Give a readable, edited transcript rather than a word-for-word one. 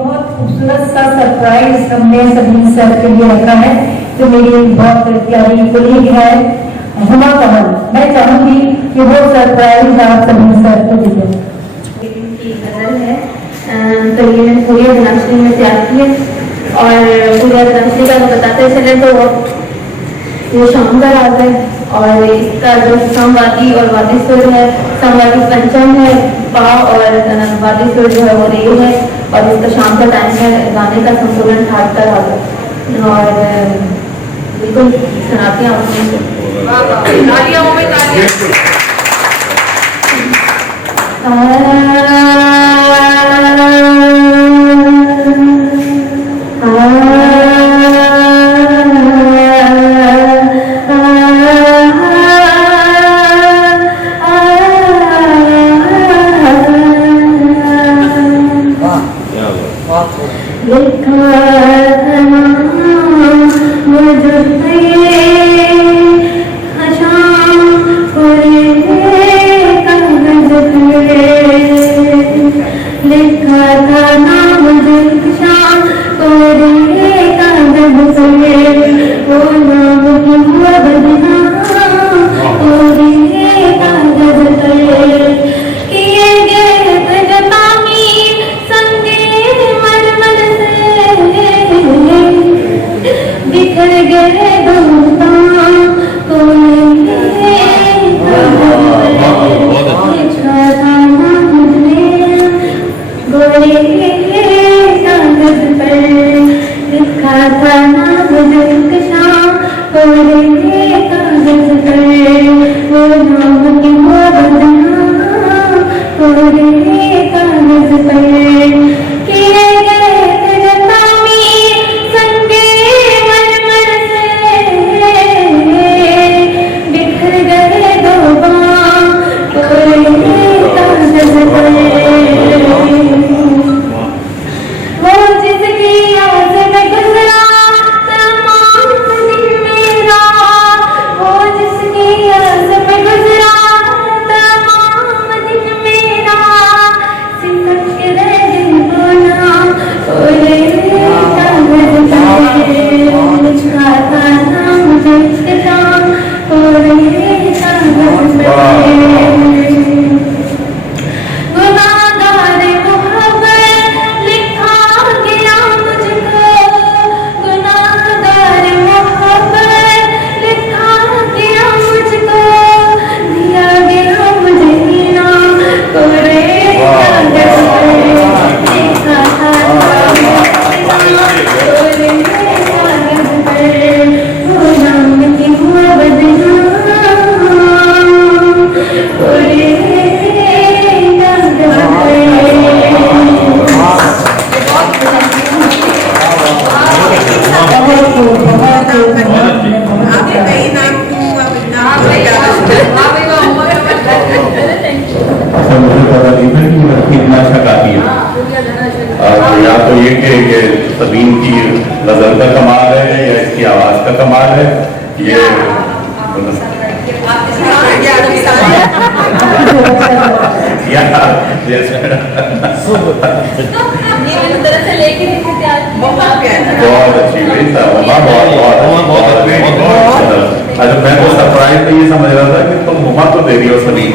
बहुत खूबसूरत सा सरप्राइज हमने सभी सर के लिए रखा है, जो मेरी बहुत प्यारी कोलीग है हुमा कमल। मैं चाहूंगी कि वो सरप्राइज आप सभी सर को दीजिए। है तो ये मैंने पूरी अभिलाषी में तैयार की है और पूरी अभिलाषी का बताते चले तो ये शाम का राग है और इसका जो समवादी और वादी सुर है, समवादी पंचम है पा और वादी सुर जो है वो रे है और इसका शाम का टाइम है। गाने का संतुलन ठाट का राग है और बिल्कुल सुनाती हूँ या तो ये कि सबीन की नजर का कमाल है या इसकी आवाज का कमाल है, ये बहुत अच्छी हुई था। अच्छा, मैं तो सरप्राइज में ये समझ रहा था कि तुम हुमा तो दे रही हो सबीन।